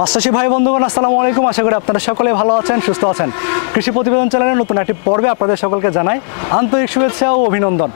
মাছচাষী ভাই বন্ধুগণ আসসালামু আলাইকুম। আশা করি আপনারা সকলে ভালো আছেন, সুস্থ আছেন। কৃষি প্রতিবেদন চ্যানেলের নতুন একটি পর্বে আপনাদের সকলকে জানাই আন্তরিক শুভেচ্ছা ও অভিনন্দন।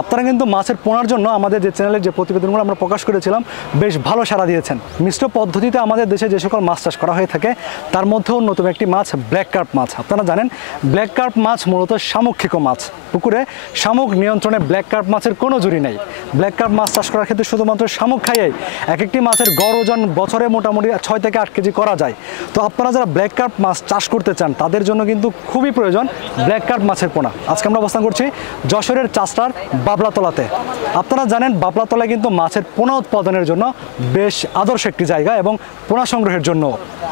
আপনারা কিন্তু মাছের পোনার জন্য আমাদের যে চ্যানেলের যে প্রতিবেদনগুলো আমরা প্রকাশ করেছিলাম বেশ ভালো সাড়া দিয়েছেন। মিশ্র পদ্ধতিতে আমাদের দেশে যে সকল মাছ চাষ করা হয়ে থাকে তার মধ্যেও অন্যতম একটি মাছ ব্ল্যাক কার্প মাছ। আপনারা জানেন ব্ল্যাক কার্প মাছ মূলত শামুক মাছ। পুকুরে শামুক নিয়ন্ত্রণে ব্ল্যাক কার্প মাছের কোনো জুড়ি নেই। ব্ল্যাক কার্প মাছ চাষ করার ক্ষেত্রে শুধুমাত্র শামুক খাইয়েই এক একটি মাছের গড় ওজন বছরে মোটামুটি 6 থেকে 8 কেজি করা যায়। তো আপনারা যারা ব্ল্যাক কার্প মাছ চাষ করতে চান তাদের জন্য কিন্তু খুবই প্রয়োজন ব্ল্যাক কার্প মাছের পোনা। আজকে আমরা অবস্থান করছি যশোরের চাষটার বাবলাতলাতে। আপনারা জানেন বাবলাতলায় কিন্তু মাছের পোনা উৎপাদনের জন্য বেশ আদর্শ একটি জায়গা এবং পোনা সংগ্রহের জন্য।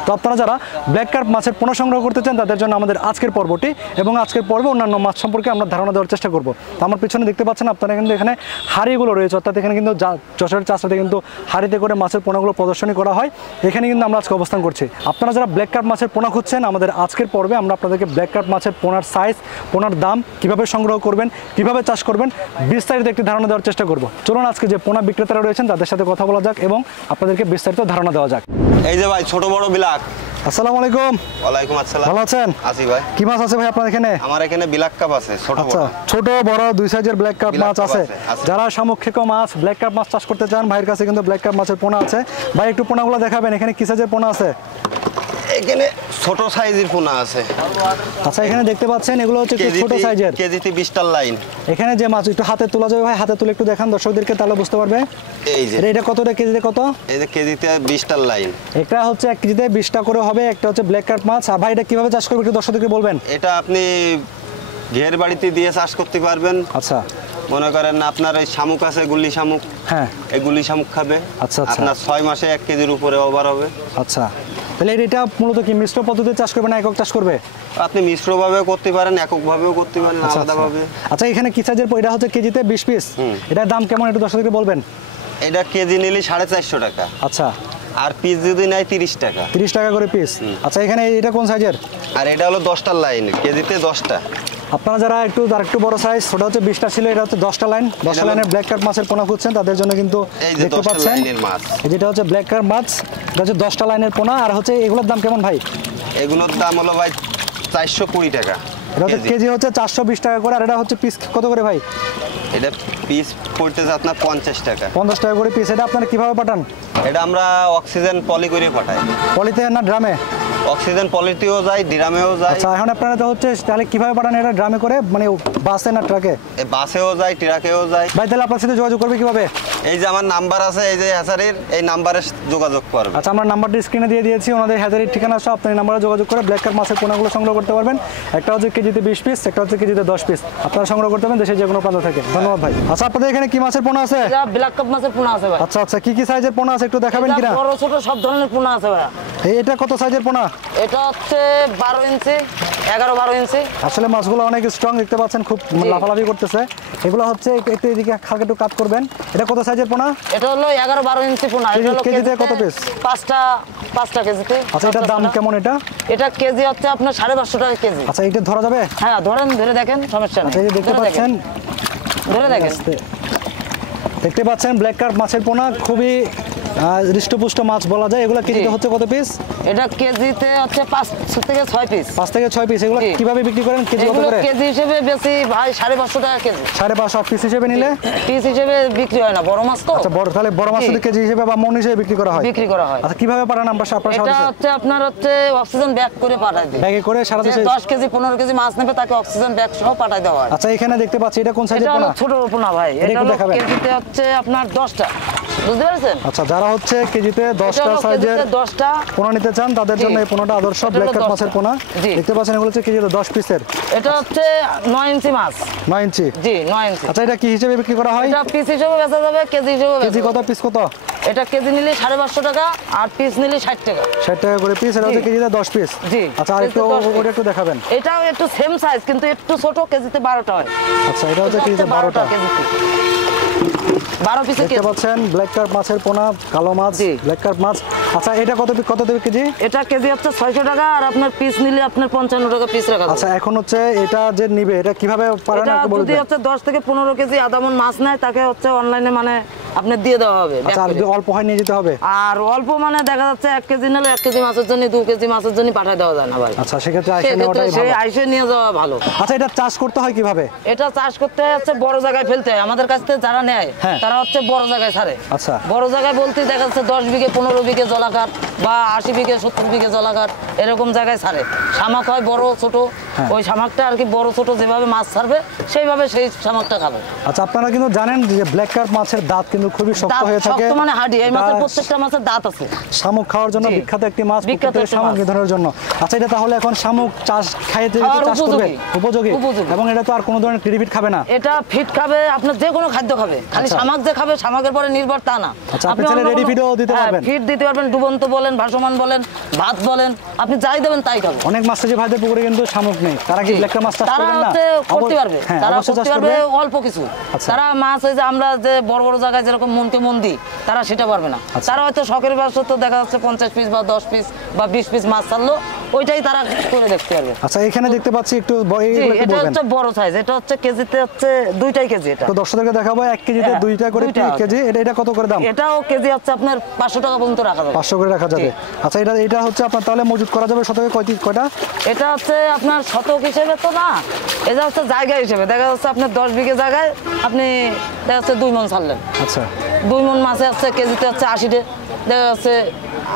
তো আপনারা যারা ব্ল্যাক কার্প মাছের পোনা সংগ্রহ করতে চান তাদের জন্য আমাদের আজকের পর্বটি এবং আজকের পর্বে অন্যান্য মাছ সম্পর্কে আমরা ধারণা দেওয়ার চেষ্টা করব। তো আমার পিছনে দেখতে পাচ্ছেন আপনারা কিন্তু এখানে হাঁড়িগুলো রয়েছে, অর্থাৎ এখানে কিন্তু যশোরের চাষটাতে কিন্তু হাঁড়িতে করে মাছের পোনাগুলো প্রদর্শনী করা হয়। এখানে কিন্তু আমরা আজকে অবস্থান করছি। আপনারা যারা ব্ল্যাক কার্প মাছের পোনা খুঁজছেন আমাদের আজকের পর্বে আমরা আপনাদেরকে ব্ল্যাক কার্প মাছের পোনার সাইজ, পোনার দাম, কিভাবে সংগ্রহ করবেন, কিভাবে চাষ করবেন বিস্তারিত একটি ধারণা দেওয়ার চেষ্টা করব। চলুন আজকে যে পোনা বিক্রেতারা রয়েছেন তাদের সাথে কথা বলা যাক এবং আপনাদেরকে বিস্তারিত ধারণা দেওয়া যাক। এই যে ভাই ছোট বড় বিলাক। আসসালামু আলাইকুম। ওয়ালাইকুম আসসালাম। ভালো আছেন? আছি ভাই। কি মাছ আছে ভাই আপনার এখানে? আমার এখানে বিলাক কাপ আছে, ছোট বড়। ছোট বড় দুই সাইজের ব্ল্যাক কার্প মাছ আছে। যারা শামুক মাছ ব্ল্যাক কার্প মাছ চাষ করতে চান ভাইয়ের কাছে কিন্তু ব্ল্যাক কার্প মাছের পোনা আছে। ভাই একটু পোনাগুলো দেখাবেন, এখানে কি সাইজের পোনা আছে? এখানে ছোট সাইজের পোনা আছে। আচ্ছা, এখানে দেখতে পাচ্ছেন এগুলো হচ্ছে একটু ছোট সাইজের, কেজিতে 20 টার লাইন। এখানে যে মাছ একটু হাতে তোলা যাবে ভাই, হাতে তুলে একটু দেখান দর্শকদেরকে, তাহলে বুঝতে পারবে। এই যে এটা কতটা কেজিতে কত? এই যে কেজিতে 20 টার লাইন। এটা হচ্ছে 1 কেজিতে 20 টাকা করে হবে। একটা হচ্ছে ব্ল্যাক কার্প মাছ। আর ভাই এটা কিভাবে চাষ করবে একটু দর্শকদেরকে বলবেন। এটা আপনি ঘের বাড়িতে দিয়ে চাষ করতে পারবেন। আচ্ছা, মনে করেন আপনার এই শামুক আছে, গুলি শামুক। হ্যাঁ, এই গুলি শামুক খাবে। আচ্ছা, আপনার 6 মাসে 1 কেজির উপরে ওভার হবে। আচ্ছা, তাহলে এটা মূলত কি মিশ্র পদ্ধতিতে চাষ করবে না একক চাষ করবে? আপনি মিশ্রভাবেও করতে পারেন, এককভাবেও করতে পারেন, আলাদাভাবে। আচ্ছা, এখানে কি সাইজের? এটা হচ্ছে কেজিতে 20 পিস। এটার দাম কেমন একটু দর্শকদেরকে বলবেন। এটা কেজি নিলে 450 টাকা। আচ্ছা, আর পিস যদি নেয় 30 টাকা। 30 টাকা করে পিস। আচ্ছা, এখানে এটা কোন সাইজের? আর এটা হলো 10টার লাইন, কেজিতে 10টা। আপনারা যারা আরেকটু বড় সাইজ, ওটা হচ্ছে 20টা ছিল, এটা হচ্ছে 10টা লাইন। 10টা লাইনের ব্ল্যাক কার্প মাছের পোনা খুঁজছেন তাদের জন্য কিন্তু দেখতে পাচ্ছেন যেটা হচ্ছে ব্ল্যাক কার্প মাছ, এটা হচ্ছে 10টা লাইনের পোনা। আর হচ্ছে এগুলোর দাম কেমন ভাই? এগুলোর দাম হলো ভাই 420 টাকা। এটা হচ্ছে কেজি হচ্ছে 420 টাকা করে। আর এটা হচ্ছে পিস কত করে ভাই? এটা পিস পড়তেছে আপনার 50 টাকা। 50 টাকা করে পিস। এটা আপনারা কিভাবে পাঠান? এটা আমরা অক্সিজেন পলি করে পাঠাই। পলিতে না ড্রামে? অক্সিজেন পলিতেও যায়, ড্রামেও যায়। আচ্ছা, এখন আপনারা তো হচ্ছে তাহলে কিভাবে পাঠান এটা? ড্রামে করে, মানে বাসে না ট্রাকে? বাসেও যায়, ট্রাকেও যায়। ভাই তাহলে আপনার সাথে যোগাযোগ করবে কিভাবে? এই যে আমার নাম্বার আছে, এই যে হ্যাচারির, এই নাম্বারে যোগাযোগ করবে। আচ্ছা, আমরা নাম্বারটি স্ক্রিনে দিয়ে দিয়েছি, ওনাদের হ্যাচারির ঠিকানা সহ আপনি নাম্বারে যোগাযোগ করে ব্ল্যাক কার্প মাছের পোনাগুলো সংগ্রহ করতে পারবেন। একটা হচ্ছে কেজিতে 20 পিস, একটা হচ্ছে কেজিতে 10 পিস। আপনারা সংগ্রহ করতে পারবেন দেশের যে কোনো প্রান্ত থেকে। ধন্যবাদ ভাই। আচ্ছা, আপনাদের এখানে কি মাছের পোনা আছে? ব্ল্যাক কাপ মাছের পোনা আছে ভাই। আচ্ছা আচ্ছা, কি সাইজের পোনা আছে একটু দেখাবেন কিনা? বড় ছোট সব ধরনের পোনা আছে ভাই। এটা কত সাইজের পোনা? এটা হচ্ছে 12 ইঞ্চি, 11-12 ইঞ্চি। আসলে মাছগুলো অনেক স্ট্রং, দেখতে পাচ্ছেন খুব লাফালাফি করতেছে। এগুলো হচ্ছে একটু এদিকে হালকা একটু কাট করবেন। এটা কত সাইজের পোনা? এটা হলো 11-12 ইঞ্চি পোনা। এটা হলো কেজিতে কত পিস? 5টা কেজিতে। আচ্ছা, এটার দাম কেমন? এটা কেজি হচ্ছে আপনার 550 টাকা কেজি। আচ্ছা, এটা ধরা যাবে? হ্যাঁ, ধরে দেখেন, সমস্যা নেই। এই যে দেখতে পাচ্ছেন, ধরে দেখেন, দেখতে পাচ্ছেন ব্ল্যাক কার্প মাছের পোনা খুবই হৃষ্টপুষ্ট মাছ বলা যায়। এগুলো কেজিতে হচ্ছে কত পিস? এটা কেজিতে হচ্ছে 5 থেকে 6 পিস। 5 থেকে 6 পিস। এগুলো কিভাবে বিক্রি করেন? কেজি কত করে? কেজি হিসেবে বেশি ভাই 550 টাকা কেজি। 550। পিস হিসেবে নিলে? পিস হিসেবে বিক্রি হয় না, বড় মাছ তো। আচ্ছা, তাহলে বড় মাছ যদি কেজি হিসেবে বা মন হিসেবে বিক্রি করা হয়? আচ্ছা, কিভাবে পাঠান আমরা? এটা হচ্ছে আপনার অক্সিজেন ব্যাগ করে পাঠাই দিই। ব্যাগে করে সারা দেশে 10 কেজি 15 কেজি মাছ নেবে তাকে অক্সিজেন ব্যাগ সহ পাঠাই দেওয়া হয়। আচ্ছা, এখানে দেখতে পাচ্ছি এটা কোন সাইজের পোনা? এটা ছোট পোনা ভাই। এটা হলো কেজিতে হচ্ছে আপনার 10টা। বুঝতে পারছেন? আচ্ছা, যারা হচ্ছে কেজিতে 10টা সাইজের 10টা পোনা নিতে চান তাদের জন্য এই পোনাটা আদর্শ ব্ল্যাক কার্প মাছের পোনা। দেখতে পাচ্ছেন এগুলো হচ্ছে কেজিতে 10 পিসের। এটা হচ্ছে 9 ইঞ্চি মাছ। 9 ইঞ্চি? জি, 9 ইঞ্চি। আচ্ছা, এটা কি হিসেবে বিক্রি করা হয়? এটা পিস হিসেবে বেচা যাবে, কেজি হিসেবে। কেজি কত, পিস কত? এটা কেজি নিলে 550 টাকা আর পিস নিলে 60 টাকা। 60 টাকা করে পিস। এটা হচ্ছে কেজিতে 10 পিস। জি। আচ্ছা, আর একটু ওটা একটু দেখাবেন। এটাও একটু সেম সাইজ কিন্তু একটু ছোট, কেজিতে 12টা হয়। আচ্ছা, এটা হচ্ছে কেজিতে 12টা কেজিতে 12 পিসে দেখতে পাচ্ছেন ব্ল্যাক কার্প মাছের পোনা, কালো মাছ, ব্ল্যাক কার্প মাছ। আচ্ছা, এটা কত দেবে কেজি? এটা কেজি হচ্ছে 600 টাকা আর আপনার পিস নিলে আপনার 55 টাকা পিস রাখা। আচ্ছা, এখন হচ্ছে এটা যে নিবে এটা কিভাবে পারেন একটু বলবেন? যদি হচ্ছে 10 থেকে 15 কেজি আদামন মাছ নেয় তাকে হচ্ছে অনলাইনে মানে আপনার দিয়ে দেওয়া হবে আচ্ছা, আর যদি অল্প হয় নিয়ে যেতে হবে? আর অল্প মানে দেখা যাচ্ছে 1 কেজি নিলে 1 কেজি মাছের জন্য 2 কেজি মাছের জন্য পাঠায় দেওয়া যায় না ভাই। আচ্ছা, সেক্ষেত্রে আইসে নেওয়াটাই সে ভালো। আইসে নিয়ে যাওয়া ভালো। আচ্ছা, এটা চাষ করতে হয় কিভাবে? এটা চাষ করতে হচ্ছে বড় জায়গায় ফেলতে হয়। আমাদের কাছ থেকে যারা নেয় হ্যাঁ। তারা হচ্ছে বড় জায়গায় ছাড়ে। আচ্ছা। বড় জায়গায় বলতে দেখা যাচ্ছে 10 বিঘে 15 বিঘে জলাকার বা 80 বিঘে 70 বিঘে জলাকার এরকম জায়গায় ছাড়ে। শামাক হয় বড় ছোট, হ্যাঁ। ওই শামাকটা আর কি বড় ছোট যেভাবে মাছ ছাড়বে সেইভাবে সেই শামাকটা খাবে। আচ্ছা, আপনারা কিন্তু জানেন যে ব্ল্যাক কার্প মাছের দাঁত কিন্তু খুবই শক্ত দাঁত হয়ে থাকে। শক্ত মানে হাডি। এই মাছের দাঁত- প্রত্যেকটা মাছের দাঁত আছে। শামুক খাওয়ার জন্য জি। বিখ্যাত একটি মাছ, বিখ্যাত প্রকৃতির একটি শামুক মাছ। নিধনের জন্য। আচ্ছা, এটা তাহলে এখন শামুক চাষ খাইতে খাওয়ার চাষ করবে উপযোগী। উপযোগী, উপযোগী। এবং এটা তো আর কোনো ধরনের ক্রিডিফিট খাবে না। এটা ফিট খাবে, আপনার যে কোনো খাদ্য খাবে, খালি আচ্ছা। শামাক যে খাবে শামাকের পরে নির্ভর তা না। আচ্ছা, আপনি চাইলে অন্য ready কোনো- feed ও দিতে হ্যাঁ, পারবেন। ফিট দিতে পারবেন, ডুবন্ত বলেন, ভাসমান বলেন, ভাত বলেন, আপনি যাই দেবেন তাই খাবে। অনেক মাছচাষি ভাইদের পুকুরে কিন্তু শামুক নেই, তারা কি ব্ল্যাক কার্প মাছ চাষ তারা করবেন না? হচ্ছে করতে পারবে, হ্যাঁ, তারা অবশ্যই চাষ করতে পারবে করবে। অল্প কিছু। আচ্ছা। তারা মাছ ওই যে আমরা যে বড় বড় জায়গায় যেরকম মনকে মন দিই, তারা সেটা পারবে না। আচ্ছা। তারা হয়তো শখের ব্যবসা তো দেখা যাচ্ছে 50 পিস বা 10 পিস বা 20 পিস মাছ ছাড়লো, ওইটাই তারা করে দেখতে পারবে। আচ্ছা, এখানে দেখতে পাচ্ছি একটু জি, এগুলো একটু এটা বলবেন। হচ্ছে বড় সাইজ, এটা হচ্ছে কেজিতে হচ্ছে 2টাই কেজি। এটা তো দর্শকদেরকে দেখাবো 1 কেজিতে হ্যাঁ, 2টা করে 2টা কেজি। এটা কত করে দাম? এটাও কেজি হচ্ছে আপনার 500 টাকা পর্যন্ত রাখা যাবে। 500 করে রাখা যাবে। আচ্ছা, এটা হচ্ছে আপনার তাহলে মজুত করা যাবে শতকে কয়টা? এটা হচ্ছে আপনার শতক হিসেবে তো না, এটা হচ্ছে জায়গা হিসেবে। দেখা যাচ্ছে আপনার 10 বিঘে জায়গায় আপনি দেখা যাচ্ছে 2 মণ ছাড়লেন। আচ্ছা, 2 মণ মাছে হচ্ছে কেজিতে হচ্ছে 80 দেখা যাচ্ছে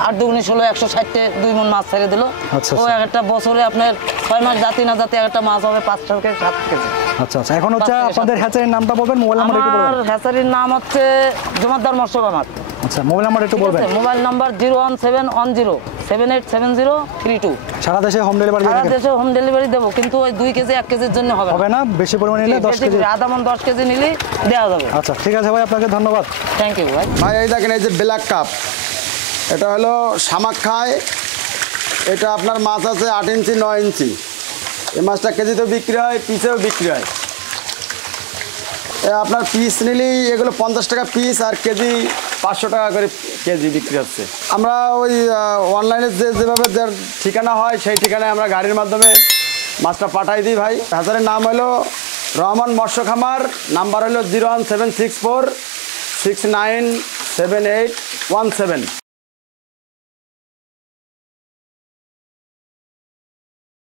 8 দুগুণে 16 160 2 মণ মাছ ছেড়ে দিল। আচ্ছা, ও আচ্ছা। একটা বছরে আপনার 6 মাস জাতি না জাতি একটা মাছ হবে 5 থেকে 7 কেজি। আচ্ছা, আচ্ছা। এখন হচ্ছে 5 থেকে 7 আপনাদের হ্যাচারির নামটা বলবেন, মোবাইল নাম্বার একটু আমার বলবেন। হ্যাচারির নাম হচ্ছে জমাদ্দার মৎস্য খামার। আচ্ছা, মোবাইল নাম্বার একটু বলবেন। Mobile number 01710787032। সারা দেশে হোম ডেলিভারি সারা দেশে হোম ডেলিভারি দেবো, কিন্তু ওই 2 কেজি 1 কেজির জন্য হবে হবে না, বেশি পরিমাণে নিলে 10 কেজি। আধা মণ 10 কেজি নিলে দেওয়া যাবে। আচ্ছা, ঠিক আছে ভাই, আপনাকে ধন্যবাদ। থ্যাংক ইউ ভাই। ভাই এই দেখেন, এই যে ব্ল্যাক কাপ, এটা হলো শামাক খায়। এটা আপনার মাছ আছে 8 ইঞ্চি 9 ইঞ্চি। এই মাছটা কেজিতেও বিক্রি হয়, পিসেও বিক্রি হয়। আপনার পিস নিলেই এগুলো 50 টাকা পিস, আর কেজি 500 টাকা করে কেজি বিক্রি হচ্ছে। আমরা ওই অনলাইনে যেভাবে যার ঠিকানা হয় সেই ঠিকানায় আমরা গাড়ির মাধ্যমে মাছটা পাঠাই দিই ভাই। হাজারের নাম হলো রহমান মৎস্য খামার, নাম্বার হলো 01764 697817।